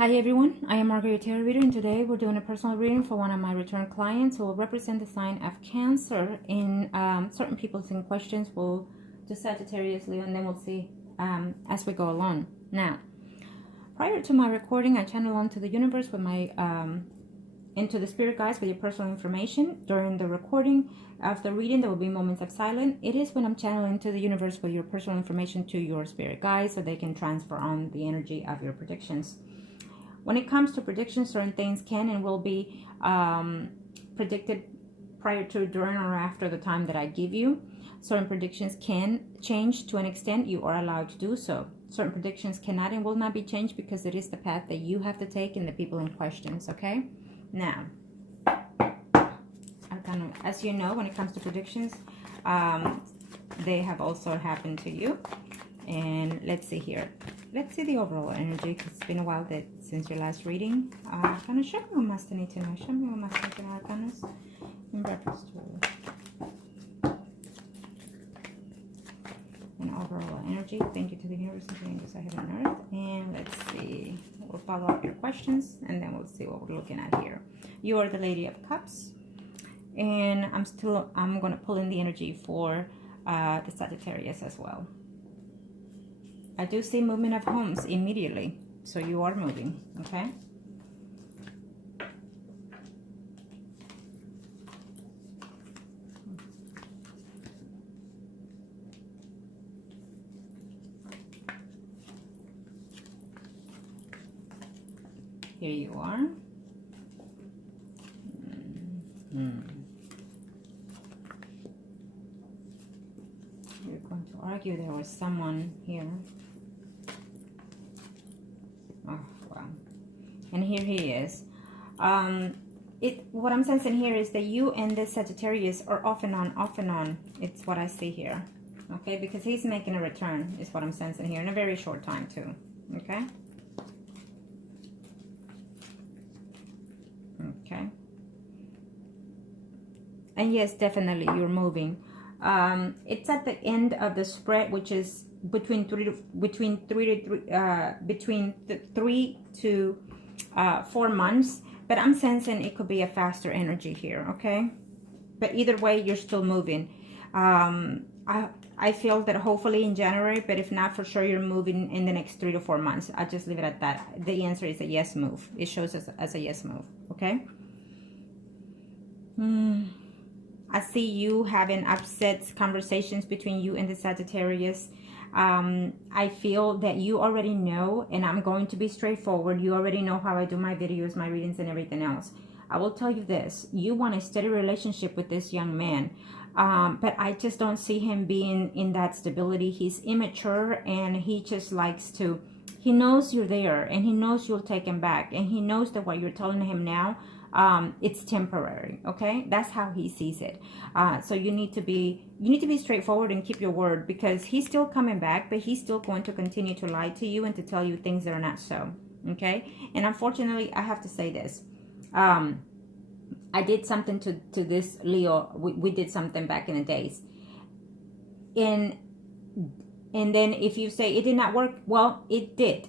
Hi everyone, I am Margourtarotreader, and today we're doing a personal reading for one of my return clients who will represent the sign of Cancer. In certain people's in questions, we'll do Sagittarius, Leo, and then we'll see as we go along. Now, prior to my recording, I channel onto the universe with my into the spirit guides with your personal information. During the recording of the reading, there will be moments of silence. It is when I'm channeling to the universe with your personal information to your spirit guides so they can transfer on the energy of your predictions. When it comes to predictions, certain things can and will be predicted prior to, during, or after the time that I give you. Certain predictions can change to an extent. You are allowed to do so. Certain predictions cannot and will not be changed because it is the path that you have to take and the people in questions, okay? Now, as you know, when it comes to predictions, they have also happened to you. And let's see here. Let's see the overall energy, because it's been a while since your last reading. Show me what must I need to know. Show me what must I need to know, Arcanas, in reference to an overall energy. Thank you to the universe and the angels I have on earth. And let's see. We'll follow up your questions, and then we'll see what we're looking at here. You are the Lady of Cups. And I'm going to pull in the energy for the Sagittarius as well. I do see movement of homes immediately, so you are moving, okay? Here you are. You're going to argue. There was someone here. Oh, wow. And here he is. What I'm sensing here is that you and this Sagittarius are off and on. It's what I see here. Okay, because he's making a return is what I'm sensing here in a very short time too. Okay. Okay. And yes, definitely you're moving. It's at the end of the spread, which is between 3 to 4 months, but I'm sensing it could be a faster energy here, okay? But either way, you're still moving. I feel that hopefully in January, but if not, for sure you're moving in the next 3 to 4 months. I'll just leave it at that. The answer is a yes move. It shows us as a yes move, okay? I see you having upset conversations between you and the Sagittarius. I feel that you already know, and I'm going to be straightforward. You already know how I do my videos, my readings, and everything else. I will tell you this. You want a steady relationship with this young man. But I just don't see him being in that stability. He's immature, and he just likes to, he knows you're there, and he knows you'll take him back, and he knows that what you're telling him now, it's temporary, okay? That's how he sees it. So you need to be straightforward and keep your word, because he's still coming back, but he's still going to continue to lie to you and to tell you things that are not so, okay? And unfortunately, I have to say this. I did something to this Leo. We did something back in the days. And then if you say it did not work, well, it did.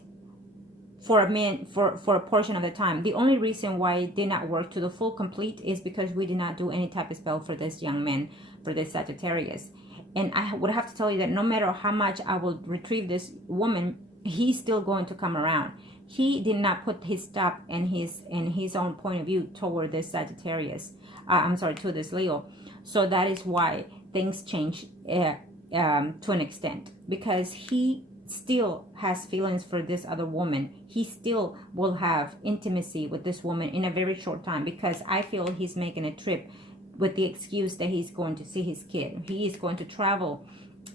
For a portion of the time. The only reason why it did not work to the full complete is because we did not do any type of spell for this young man, for this Sagittarius. And I would have to tell you that no matter how much I will retrieve this woman, he's still going to come around. He did not put his stop and his own point of view toward this Sagittarius. To this Leo. So that is why things change to an extent, because he still has feelings for this other woman. He still will have intimacy with this woman in a very short time, because I feel he's making a trip with the excuse that he's going to see his kid. He is going to travel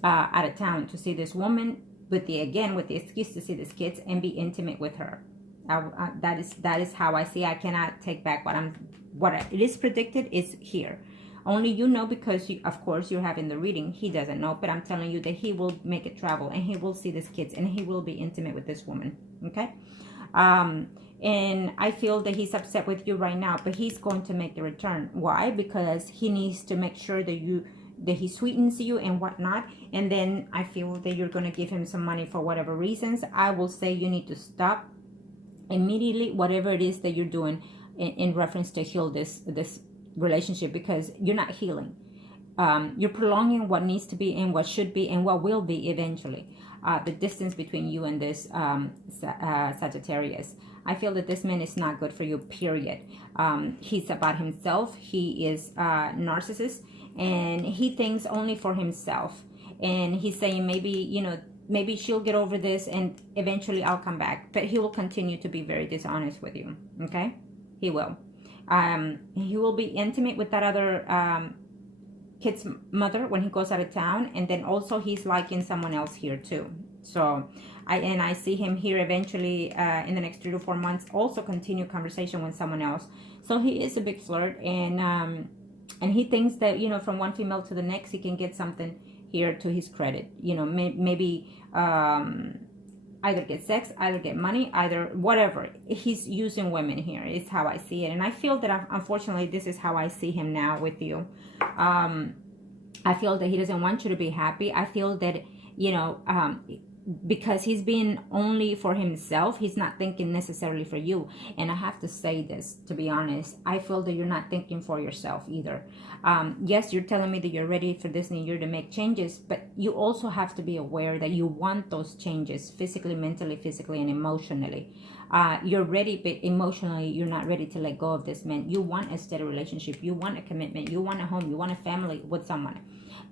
out of town to see this woman with the excuse to see this kids and be intimate with her. That is how I see. I cannot take back what it is predicted is here. Only you know, because of course you're having the reading. He doesn't know, but I'm telling you that he will make a travel, and he will see these kids, and he will be intimate with this woman, okay? And I feel that he's upset with you right now, but he's going to make the return. Why? Because he needs to make sure that he sweetens you and whatnot. And then I feel that you're going to give him some money for whatever reasons. I will say you need to stop immediately whatever it is that you're doing in reference to heal this relationship, because you're not healing. You're prolonging what needs to be and what should be and what will be eventually. The distance between you and this Sagittarius. I feel that this man is not good for you, period. He's about himself. He is a narcissist, and he thinks only for himself. And he's saying maybe she'll get over this and eventually I'll come back. But he will continue to be very dishonest with you, okay? He will. He will be intimate with that other kid's mother when he goes out of town, and then also he's liking someone else here too. So I see him here eventually in the next 3 to 4 months also continue conversation with someone else. So he is a big flirt, and he thinks that from one female to the next he can get something here to his credit. Maybe either get sex, either get money, either whatever. He's using women here is how I see it. And I feel that unfortunately this is how I see him now with you. I feel that he doesn't want you to be happy. I feel that, because he's being only for himself, he's not thinking necessarily for you. And I have to say this, to be honest, I feel that you're not thinking for yourself either. Yes, you're telling me that you're ready for this new year to make changes, but you also have to be aware that you want those changes physically, mentally, physically, and emotionally. You're ready, but emotionally, you're not ready to let go of this man. You want a steady relationship. You want a commitment. You want a home. You want a family with someone.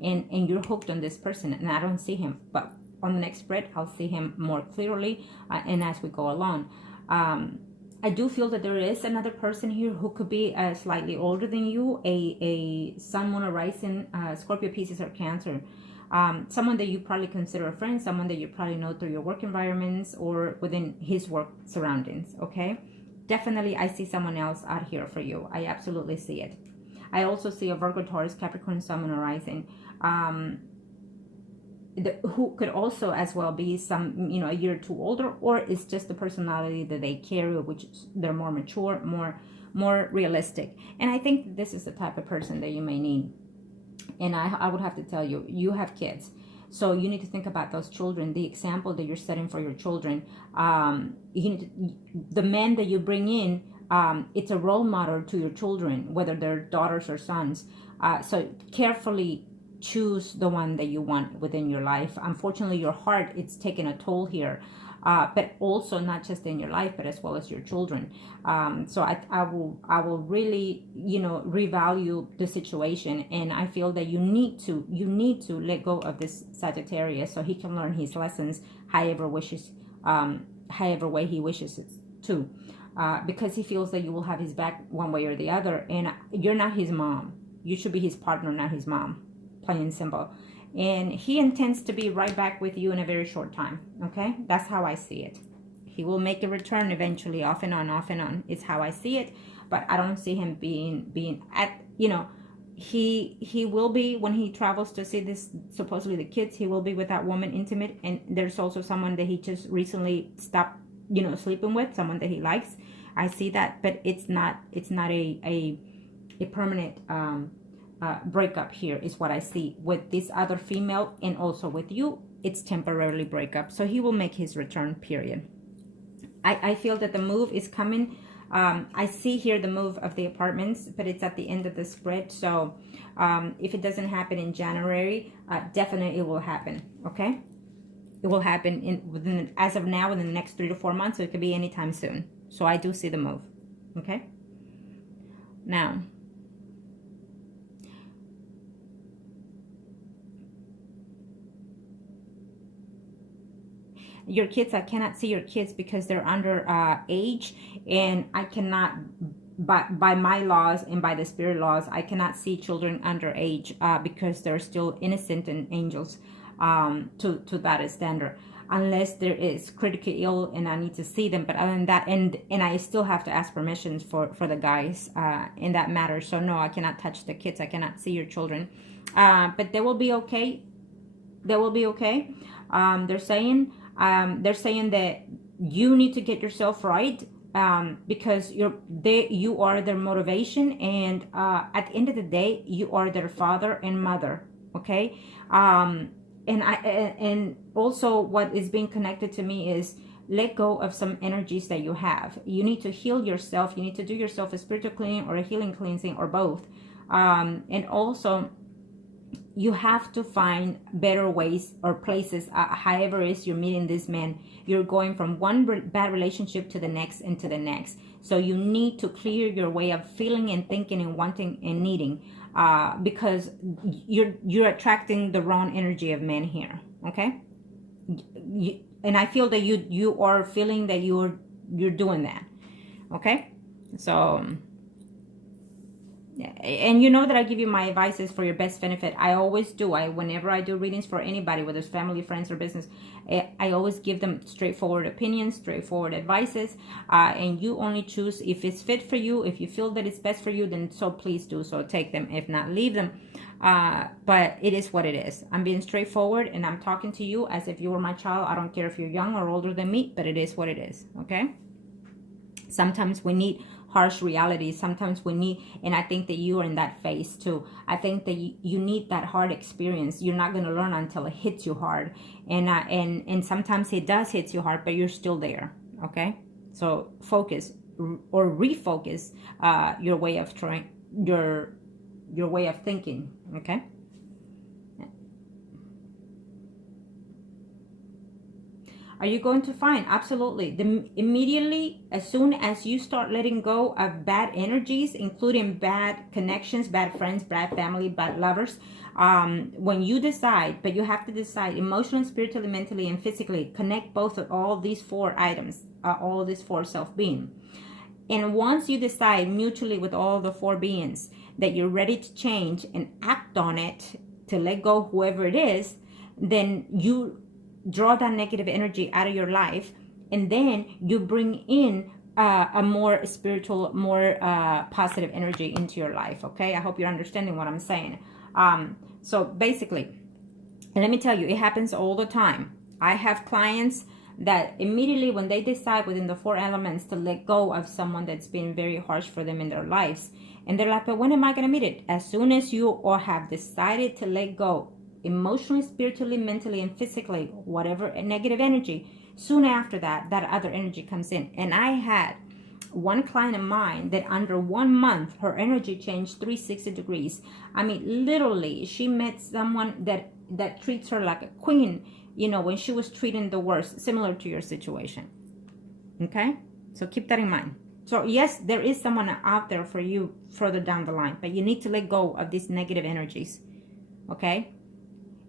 And you're hooked on this person, and I don't see him. But on the next spread, I'll see him more clearly, and as we go along. I do feel that there is another person here who could be slightly older than you, a Sun, Moon, or Rising, Scorpio, Pisces, or Cancer. Someone that you probably consider a friend, someone that you probably know through your work environments or within his work surroundings, okay? Definitely, I see someone else out here for you. I absolutely see it. I also see a Virgo, Taurus, Capricorn, Sun, Moon, or Rising. Who could also as well be some, a year or two older, or it's just the personality that they carry, which they're more mature, more realistic. And I think this is the type of person that you may need. And I would have to tell you, you have kids. So you need to think about those children, the example that you're setting for your children. The men that you bring in, it's a role model to your children, whether they're daughters or sons. So carefully choose the one that you want within your life. Unfortunately, your heart, it's taking a toll here. But also not just in your life, but as well as your children. So I will really, revalue the situation. And I feel that you need to let go of this Sagittarius so he can learn his lessons however way he wishes it to. Because he feels that you will have his back one way or the other. And you're not his mom. You should be his partner, not his mom. Plain and simple. And he intends to be right back with you in a very short time. Okay, that's how I see it. He will make a return eventually, off and on. It's how I see it. But I don't see him being at, he will be, when he travels to see this, supposedly the kids, he will be with that woman intimate. And there's also someone that he just recently stopped, sleeping with, someone that he likes. I see that, but it's not a permanent breakup here is what I see with this other female, and also with you it's temporarily breakup. So he will make his return, period. I feel that the move is coming. I see here the move of the apartments, but it's at the end of the spread. So if it doesn't happen in January, definitely it will happen. Okay, it will happen as of now within the next 3 to 4 months. So it could be anytime soon. So I do see the move. Okay, now your kids, I cannot see your kids because they're under age, and I cannot, by my laws and by the spirit laws, I cannot see children under age because they're still innocent and angels to that standard, unless there is critically ill and I need to see them. But other than that, and I still have to ask permissions for the guys in that matter. So no, I cannot touch the kids. I cannot see your children, but they will be okay. They will be okay. They're saying that you need to get yourself right, because you are their motivation, and at the end of the day, you are their father and mother. Okay, and also what is being connected to me is let go of some energies that you have. You need to heal yourself. You need to do yourself a spiritual cleaning or a healing cleansing or both. And also, you have to find better ways or places, however it is you're meeting this man. You're going from one bad relationship to the next and to the next. So you need to clear your way of feeling and thinking and wanting and needing, because you're attracting the wrong energy of men here. Okay, and I feel that you are feeling that you're doing that. Okay, so. And you know that I give you my advices for your best benefit. I always do. Whenever I do readings for anybody, whether it's family, friends, or business, I always give them straightforward opinions, straightforward advices, and you only choose if it's fit for you. If you feel that it's best for you, then so please do so. Take them. If not, leave them. But it is what it is. I'm being straightforward, and I'm talking to you as if you were my child. I don't care if you're young or older than me, but it is what it is. Okay? Sometimes we need harsh realities. Sometimes we need, and I think that you are in that phase too. I think that you need that hard experience. You're not going to learn until it hits you hard, and sometimes it does hit you hard, but you're still there. Okay, so focus or refocus your way of trying, your way of thinking. Okay. Are you going to find? Absolutely. Immediately, as soon as you start letting go of bad energies, including bad connections, bad friends, bad family, bad lovers, when you decide, but you have to decide emotionally, spiritually, mentally, and physically, connect both of all these four items, all these four self-being. And once you decide mutually with all the four beings that you're ready to change and act on it, to let go whoever it is, then you draw that negative energy out of your life, and then you bring in a more spiritual, more positive energy into your life. Okay, I hope you're understanding what I'm saying. So basically, and let me tell you, it happens all the time. I have clients that immediately when they decide within the four elements to let go of someone that's been very harsh for them in their lives, and they're like, but when am I going to meet it? As soon as you or have decided to let go emotionally, spiritually, mentally, and physically, whatever negative energy, soon after that, that other energy comes in. And I had one client of mine that under 1 month, her energy changed 360 degrees. I mean, literally, she met someone that treats her like a queen, you know, when she was treating the worst, similar to your situation. Okay? So keep that in mind. So yes, there is someone out there for you further down the line, but you need to let go of these negative energies. Okay?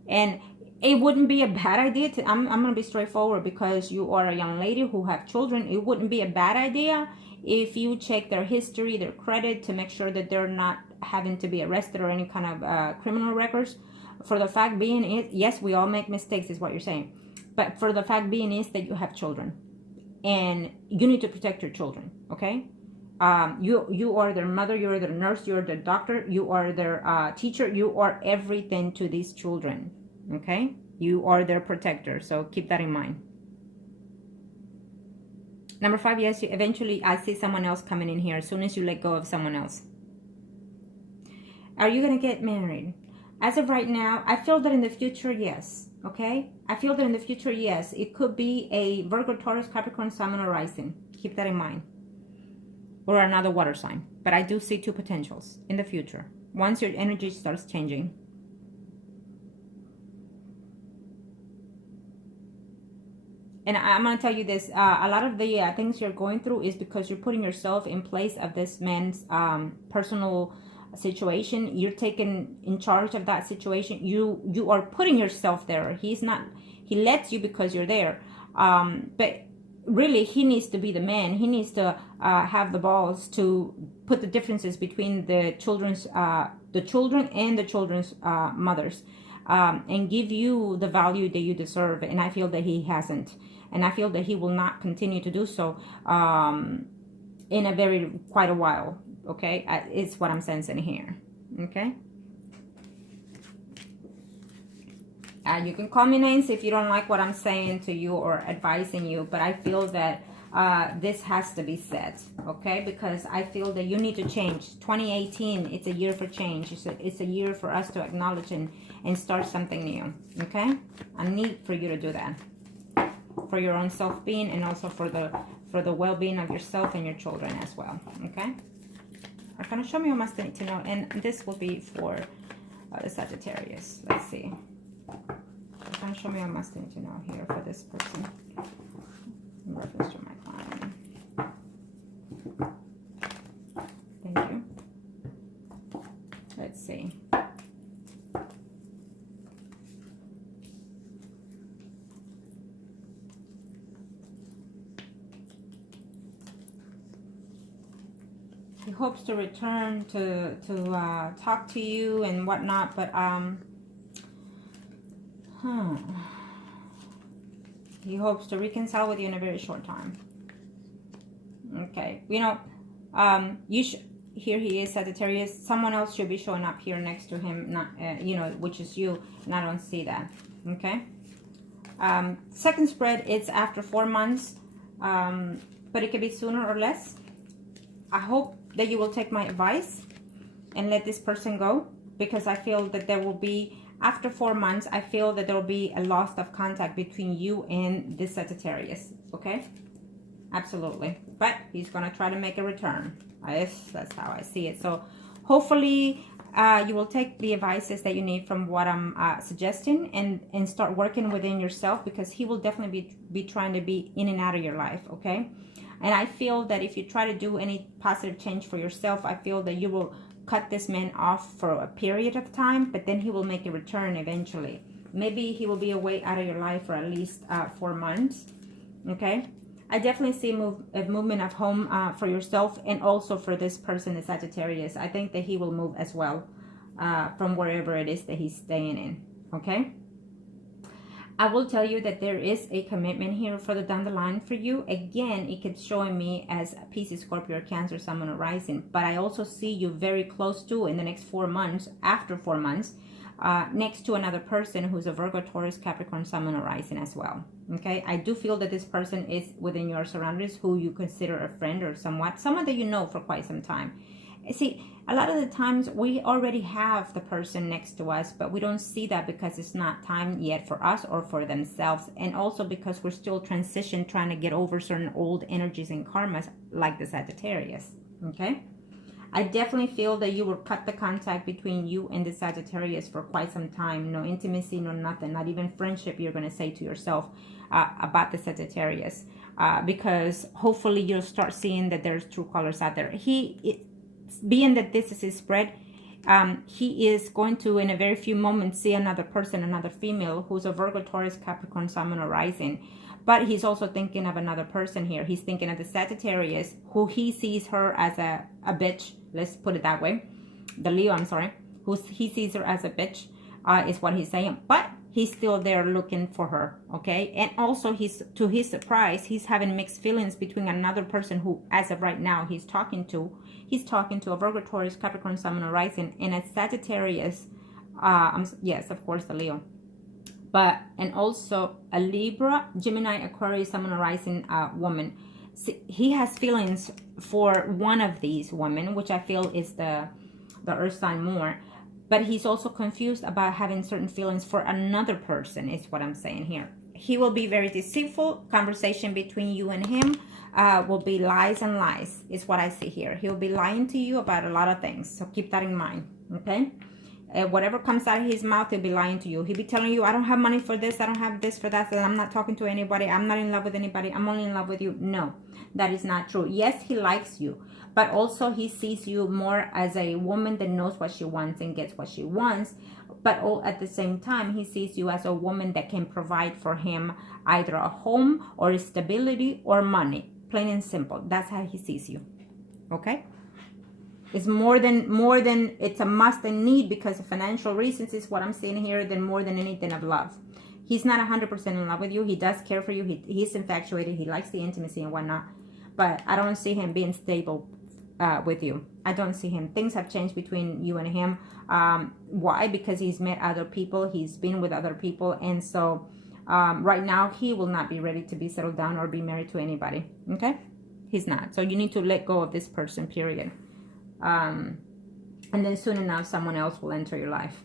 And it wouldn't be a bad idea to, I'm going to be straightforward, because you are a young lady who have children. It wouldn't be a bad idea if you check their history, their credit, to make sure that they're not having to be arrested or any kind of criminal records. For the fact being, yes, we all make mistakes is what you're saying. But for the fact being is that you have children. And you need to protect your children, okay? You are their mother, you are their nurse, you are their doctor, you are their teacher, you are everything to these children, okay? You are their protector, so keep that in mind. Number 5, yes, eventually I see someone else coming in here as soon as you let go of someone else. Are you going to get married? As of right now, I feel that in the future, yes, okay? I feel that in the future, yes. It could be a Virgo, Taurus, Capricorn, Sun, or Rising. Keep that in mind. Or another water sign. But I do see 2 potentials in the future, once your energy starts changing. And I'm going to tell you this, a lot of the things you're going through is because you're putting yourself in place of this man's personal situation. You're taking in charge of that situation. You are putting yourself there. He lets you because you're there. But really, he needs to be the man. He needs to have the balls to put the differences between the children and the children's mothers, and give you the value that you deserve. And I feel that he hasn't, and I feel that he will not continue to do so in quite a while. Okay, it's what I'm sensing here. Okay. You can call me names if you don't like what I'm saying to you or advising you, but I feel that this has to be said, okay? Because I feel that you need to change. 2018, it's a year for change. It's a year for us to acknowledge and start something new, okay? I need for you to do that. for your own self-being, and also for the well-being of yourself and your children as well. Okay, Arcana, show me what must need to know, and this will be for the Sagittarius. Let's see. Arcana, show me what must need to know here for this person in reference to my client. Thank you. Let's see. He hopes to return to talk to you and whatnot, but he hopes to reconcile with you in a very short time. Okay, you know, here he is, Sagittarius. Someone else should be showing up here next to him, not you know, which is you, and I don't see that. Okay. Second spread, it's after 4 months, but it could be sooner or less. I hope that you will take my advice and let this person go, because I feel that there will be, after 4 months, I feel that there will be a loss of contact between you and this Sagittarius. Okay, absolutely. But he's gonna try to make a return. That's how I see it. So hopefully you will take the advices that you need from what I'm suggesting, and start working within yourself, because he will definitely be trying to be in and out of your life. Okay. And I feel that if you try to do any positive change for yourself, I feel that you will cut this man off for a period of time, but then he will make a return eventually. Maybe he will be away out of your life for at least 4 months. Okay. I definitely see a movement of home for yourself, and also for this person, the Sagittarius. I think that he will move as well from wherever it is that he's staying in. Okay. I will tell you that there is a commitment here further down the line for you. Again, it keeps showing me as Pisces, Scorpio, or Cancer, Sun, Moon, or Rising. But I also see you very close to, in the next 4 months, after 4 months, next to another person who's a Virgo, Taurus, Capricorn, Sun, Moon, or Rising as well. Okay, I do feel that this person is within your surroundings, who you consider a friend or someone that you know for quite some time. See, a lot of the times we already have the person next to us, but we don't see that because it's not time yet for us or for themselves. And also because we're still trying to get over certain old energies and karmas, like the Sagittarius. Okay. I definitely feel that you will cut the contact between you and the Sagittarius for quite some time. No intimacy, no nothing, not even friendship you're going to say to yourself about the Sagittarius. Because hopefully you'll start seeing that there's true colors out there. Being that this is his spread, he is going to, in a very few moments, see another person, another female, who's a Virgo, Taurus, Capricorn, Sun, Moon, or Rising. But he's also thinking of another person here. He's thinking of the Sagittarius, who he sees her as a bitch. Let's put it that way. The Leo, I'm sorry. He sees her as a bitch, is what he's saying. But he's still there looking for her, okay? And also, to his surprise, he's having mixed feelings between another person who, as of right now, he's talking to a Virgo, Taurus, Capricorn, Sun, Moon, or Rising, and a Sagittarius, yes, of course, the Leo. And also a Libra, Gemini, Aquarius, Sun, Moon, or Rising woman. See, he has feelings for one of these women, which I feel is the earth sign more. But he's also confused about having certain feelings for another person, is what I'm saying here. He will be very deceitful. Conversation between you and him will be lies and lies, is what I see here. He'll be lying to you about a lot of things. So keep that in mind, okay? Whatever comes out of his mouth, he'll be lying to you. He'll be telling you, I don't have money for this, I don't have this for that, and I'm not talking to anybody, I'm not in love with anybody, I'm only in love with you. No, that is not true. Yes, he likes you, but also he sees you more as a woman that knows what she wants and gets what she wants. But at the same time, he sees you as a woman that can provide for him either a home or stability or money. Plain and simple. That's how he sees you. Okay? It's more than it's a must and need because of financial reasons, is what I'm seeing here, than more than anything of love. He's not 100% in love with you. He does care for you. He's infatuated. He likes the intimacy and whatnot. But I don't see him being stable with you. I don't see him. Things have changed between you and him. Why? Because he's met other people. He's been with other people. And so right now he will not be ready to be settled down or be married to anybody. Okay? He's not. So you need to let go of this person, period. And then soon enough, someone else will enter your life.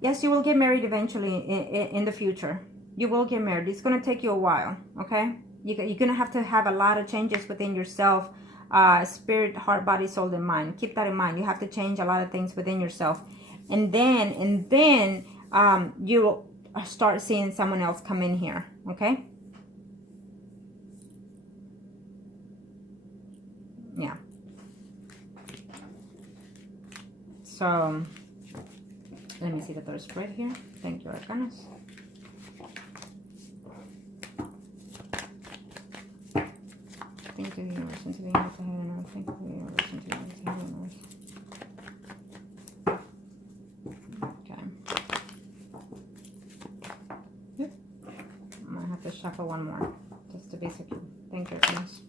Yes, you will get married eventually in the future. You will get married. It's going to take you a while, okay? You're going to have a lot of changes within yourself, spirit, heart, body, soul, and mind. Keep that in mind. You have to change a lot of things within yourself. And then you will start seeing someone else come in here, okay? Yeah. So, let me see the third spread here. Thank you, Arcanas. Thank you, universe, into the universe, to heaven and earth. Thank you, universe, into the universe, to heaven and earth. Okay. Yep. I might have to shuffle one more, just to be secure. Thank you, Arcanas.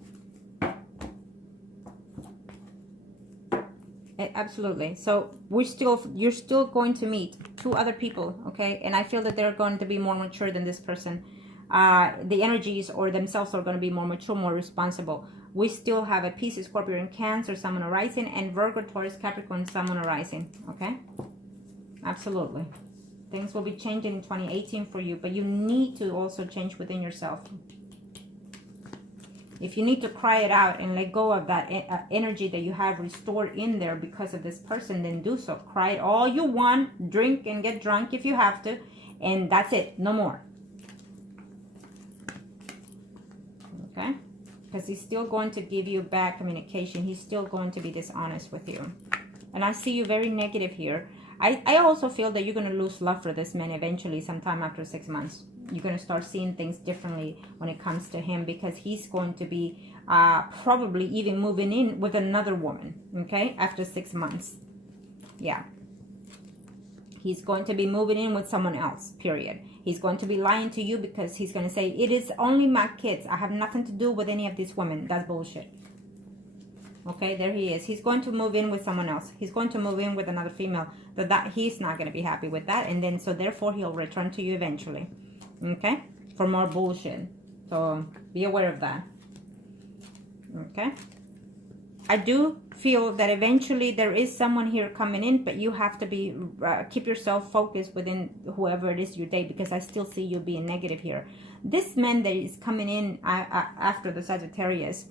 Absolutely. So you're still going to meet two other people, okay? And I feel that they're going to be more mature than this person. The energies or themselves are going to be more mature, more responsible. We still have a Pisces, Scorpio, and Cancer, Sun, Moon, Rising, and Virgo, Taurus, Capricorn, Sun, Moon, Rising, okay? Absolutely. Things will be changing in 2018 for you, but you need to also change within yourself. If you need to cry it out and let go of that energy that you have restored in there because of this person, then do so. Cry it all you want. Drink and get drunk if you have to. And that's it. No more. Okay? Because he's still going to give you bad communication. He's still going to be dishonest with you. And I see you very negative here. I also feel that you're going to lose love for this man eventually, sometime after 6 months. You're going to start seeing things differently when it comes to him, because he's going to be probably even moving in with another woman, okay, after 6 months. Yeah. He's going to be moving in with someone else, period. He's going to be lying to you because he's going to say, it is only my kids. I have nothing to do with any of these women. That's bullshit. Okay, there he is. He's going to move in with someone else. He's going to move in with another female. That he's not going to be happy with that. And then, so therefore, he'll return to you eventually. Okay, for more bullshit. So be aware of that. Okay, I do feel that eventually there is someone here coming in, but you have to be keep yourself focused within whoever it is you date, because I still see you being negative here. This man that is coming in after the Sagittarius,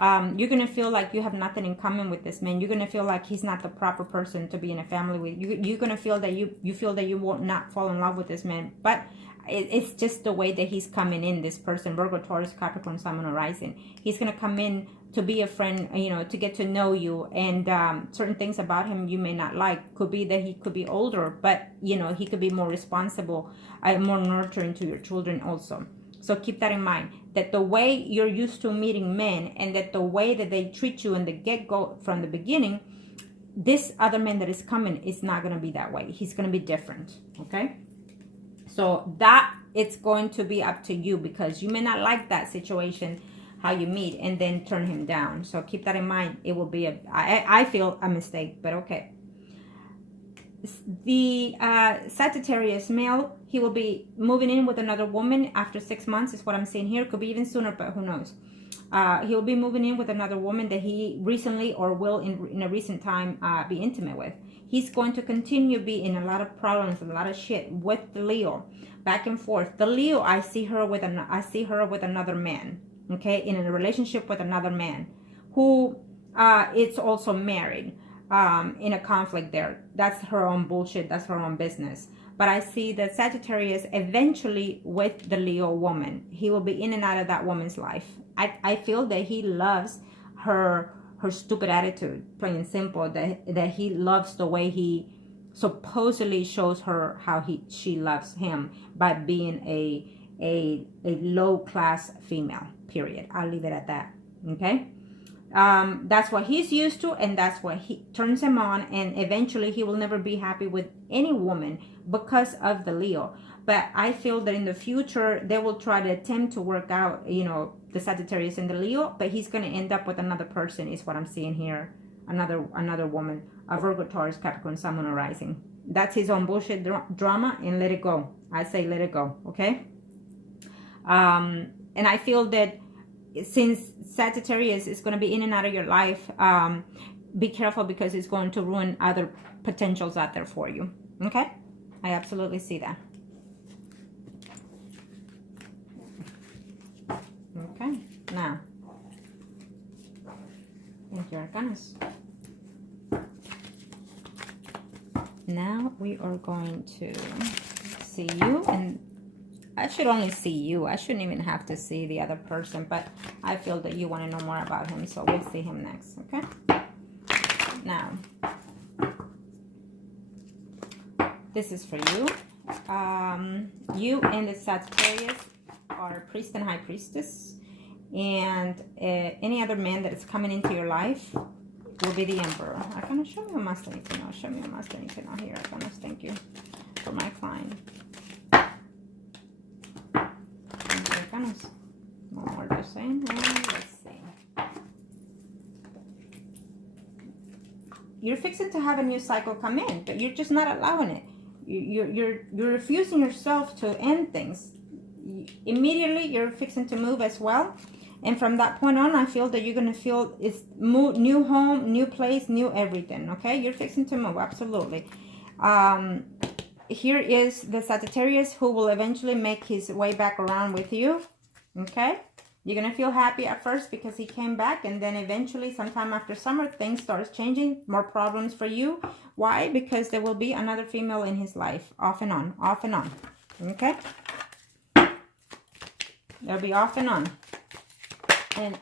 you're gonna feel like you have nothing in common with this man. You're gonna feel like he's not the proper person to be in a family with. You're gonna feel that you feel that you will not fall in love with this man, but it's just the way that he's coming in, this person, Virgo, Taurus, Capricorn, Sun, Moon, Rising. He's going to come in to be a friend, you know, to get to know you. And certain things about him you may not like. Could be that he could be older, but, you know, he could be more responsible, more nurturing to your children also. So keep that in mind, that the way you're used to meeting men and that the way that they treat you in the get-go from the beginning, this other man that is coming is not going to be that way. He's going to be different, okay? So that it's going to be up to you, because you may not like that situation, how you meet, and then turn him down. So keep that in mind. It will be, I feel, a mistake, but okay. The Sagittarius male, he will be moving in with another woman after 6 months, is what I'm seeing here. Could be even sooner, but who knows. He'll be moving in with another woman that he recently or will in a recent time be intimate with. He's going to continue be in a lot of problems, a lot of shit with the Leo, back and forth. The Leo, I see her with another man, okay, in a relationship with another man who is also married, in a conflict there. That's her own bullshit. That's her own business. But I see that Sagittarius eventually with the Leo woman, he will be in and out of that woman's life. I feel that he loves her stupid attitude, plain and simple, that he loves the way he supposedly shows her how she loves him, by being a low class female, period. I'll leave it at that. Okay, that's what he's used to, and that's what he turns him on, and eventually he will never be happy with any woman because of the Leo. But I feel that in the future they will try to attempt to work out, you know, the Sagittarius and the Leo, but he's going to end up with another person, is what I'm seeing here. Another woman, a Virgo, Taurus, Capricorn, Sun, Moon, Rising. That's his own bullshit drama, and let it go. I say let it go, okay? And I feel that since Sagittarius is going to be in and out of your life, be careful, because it's going to ruin other potentials out there for you, okay? I absolutely see that. Okay, now, thank you, Arcanas. Now we are going to see you, and I should only see you. I shouldn't even have to see the other person, but I feel that you want to know more about him, so we'll see him next, okay? Now, this is for you. You and the Sagittarius are priest and high priestess, and any other man that is coming into your life will be the Emperor. Arcanas, show me what must I need to know. Show me what must I need to know here, Arcanas. Thank you for my client. Arcanas. One more they're saying. Let's see. You're fixing to have a new cycle come in, but you're just not allowing it. You're refusing yourself to end things. Immediately, you're fixing to move as well. And from that point on, I feel that you're going to feel it's new home, new place, new everything, okay? You're fixing to move, absolutely. Here is the Sagittarius who will eventually make his way back around with you, okay? You're going to feel happy at first because he came back, and then eventually, sometime after summer, things start changing, more problems for you. Why? Because there will be another female in his life, off and on, okay? They'll be off and on. And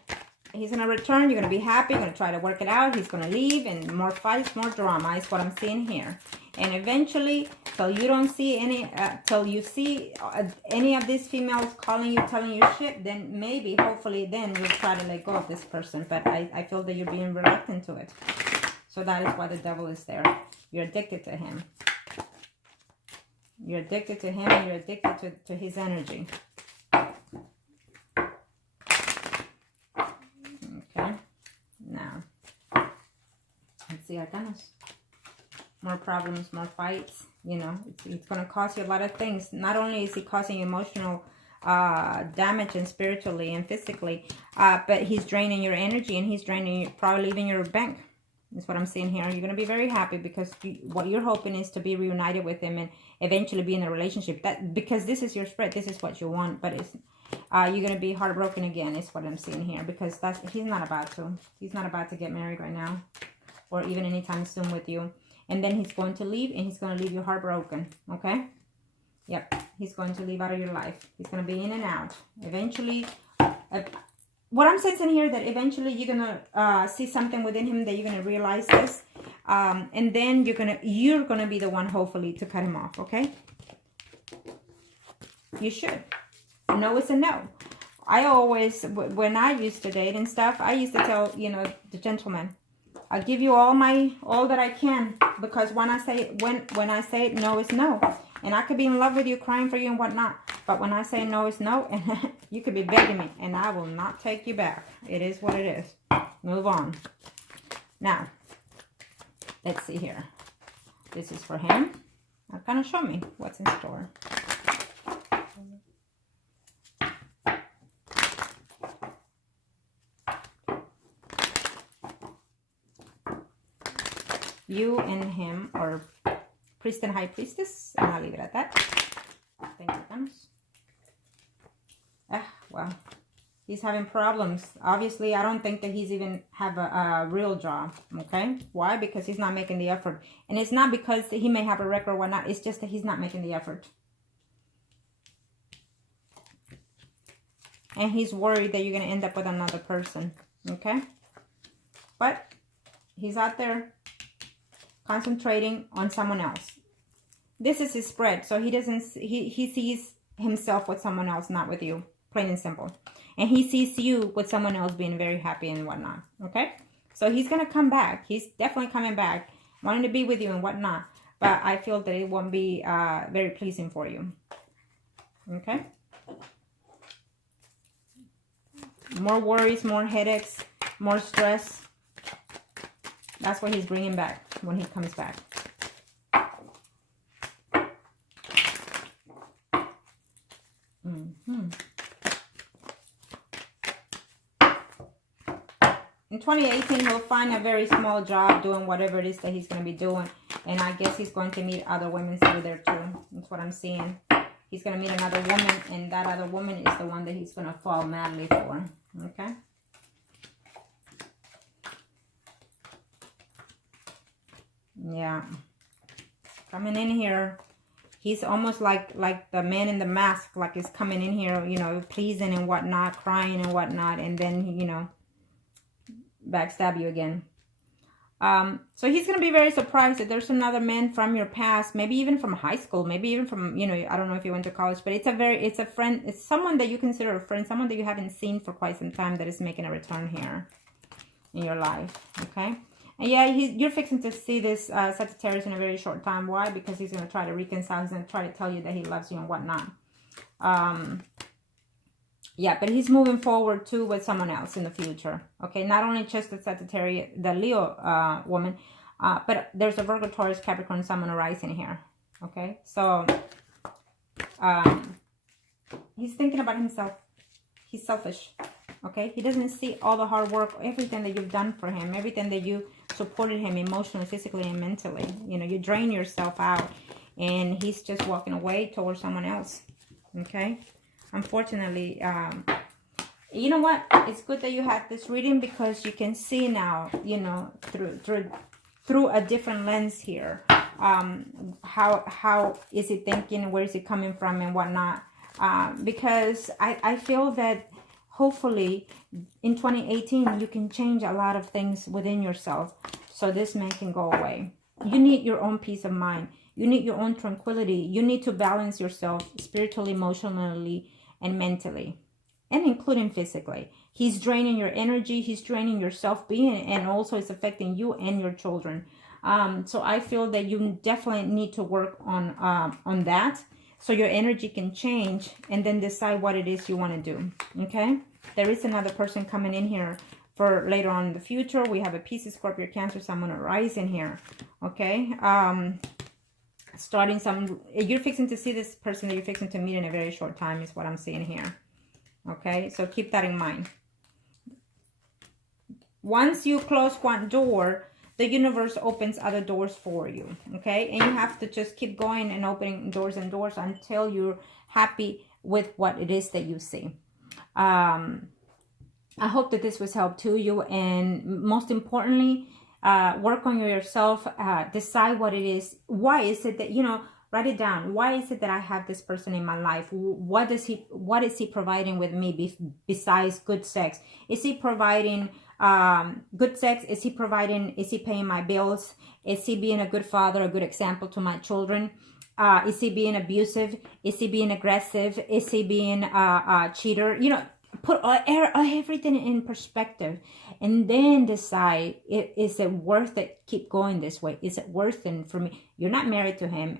he's going to return. You're going to be happy. You're going to try to work it out. He's going to leave, and more fights, more drama is what I'm seeing here. And eventually, till you don't see any, till you see any of these females calling you, telling you shit, then maybe, hopefully, then you'll try to let go of this person. But I feel that you're being reluctant to it. So that is why the devil is there. You're addicted to him. You're addicted to him, and you're addicted to his energy. Let's see, Arcanas. More problems, more fights. You know, it's going to cost you a lot of things. Not only is he causing emotional damage and spiritually and physically, but he's draining your energy, and he's draining, probably leaving your bank. That's what I'm seeing here. You're going to be very happy because what you're hoping is to be reunited with him and eventually be in a relationship. Because this is your spread. This is what you want, but it's you're going to be heartbroken again is what I'm seeing here, because he's not about to. He's not about to get married right now, or even anytime soon with you. And then he's going to leave, and he's going to leave you heartbroken, okay? Yep, he's going to leave out of your life. He's going to be in and out. Eventually, what I'm sensing here, that eventually you're going to see something within him that you're going to realize this. And then you're going to be the one, hopefully, to cut him off, okay? You should. No is a no. I always, when I used to date and stuff, I used to tell, you know, the gentleman, I'll give you all that I can, because when I say no is no, and I could be in love with you, crying for you and whatnot, but when I say no is no, and you could be begging me, and I will not take you back. It is what it is. Move on. Now, let's see here. This is for him. Now, kind of show me what's in store. You and him are priest and high priestess, and I'll leave it at that. Thank you, Thanos. Well, he's having problems. Obviously, I don't think that he's even have a real job, okay? Why? Because he's not making the effort. And it's not because he may have a record or whatnot. It's just that he's not making the effort. And he's worried that you're going to end up with another person, okay? But he's out there concentrating on someone else. This is his spread, so he doesn't. He sees himself with someone else, not with you, plain and simple. And he sees you with someone else being very happy and whatnot. Okay, so he's gonna come back. He's definitely coming back, wanting to be with you and whatnot. But I feel that it won't be very pleasing for you. Okay. More worries, more headaches, more stress. That's what he's bringing back when he comes back. In 2018, he'll find a very small job doing whatever it is that he's going to be doing. And I guess he's going to meet other women through there too. is what I'm seeing. He's going to meet another woman, and that other woman is the one that he's going to fall madly for. Okay? Yeah. Coming in here. He's almost like the man in the mask, like he's coming in here, you know, pleasing and whatnot, crying and whatnot, and then, you know, backstab you again. So he's going to be very surprised that there's another man from your past, maybe even from high school, maybe even from, you know, I don't know if you went to college, but it's a friend, it's someone that you consider a friend, someone that you haven't seen for quite some time that is making a return here in your life, okay? And yeah, you're fixing to see this Sagittarius in a very short time. Why? Because he's going to try to reconcile. He's going to try to tell you that he loves you and whatnot. Yeah, but he's moving forward too with someone else in the future. Okay, not only just the Sagittarius, the Leo woman, but there's a Virgo, Taurus, Capricorn, Sun, Moon, Rising here. Okay, so he's thinking about himself. He's selfish. Okay, he doesn't see all the hard work, everything that you've done for him, everything that you supported him emotionally, physically, and mentally. You know, you drain yourself out, and he's just walking away towards someone else. Okay, unfortunately, you know what? It's good that you had this reading because you can see now, you know, through a different lens here. How is he thinking? Where is he coming from, and whatnot? Because I feel that hopefully in 2018 you can change a lot of things within yourself so this man can go away. You need your own peace of mind. You need your own tranquility. You need to balance yourself spiritually, emotionally, and mentally, and including physically. He's draining your energy. He's draining your self-being, and also it's affecting you and your children. So I feel that you definitely need to work on that so your energy can change, and then decide what it is you want to do. Okay? There is another person coming in here for later on in the future. We have a Pisces, Scorpio, Cancer, someone rising here. Okay? You're fixing to see this person that you're fixing to meet in a very short time is what I'm seeing here. Okay? So keep that in mind. Once you close one door, the universe opens other doors for you, okay? And you have to just keep going and opening doors and doors until you're happy with what it is that you see. I hope that this was help to you, and most importantly, work on yourself, decide what it is. Why is it that, you know, write it down. Why is it that I have this person in my life? What is he providing with me besides good sex? Is he providing good sex? Is he paying my bills? Is he being a good father, a good example to my children? Is he being abusive? Is he being aggressive? Is he being a cheater? You know, put everything in perspective, and then decide, is it worth it? Keep going this way. Is it worth it for me? You're not married to him.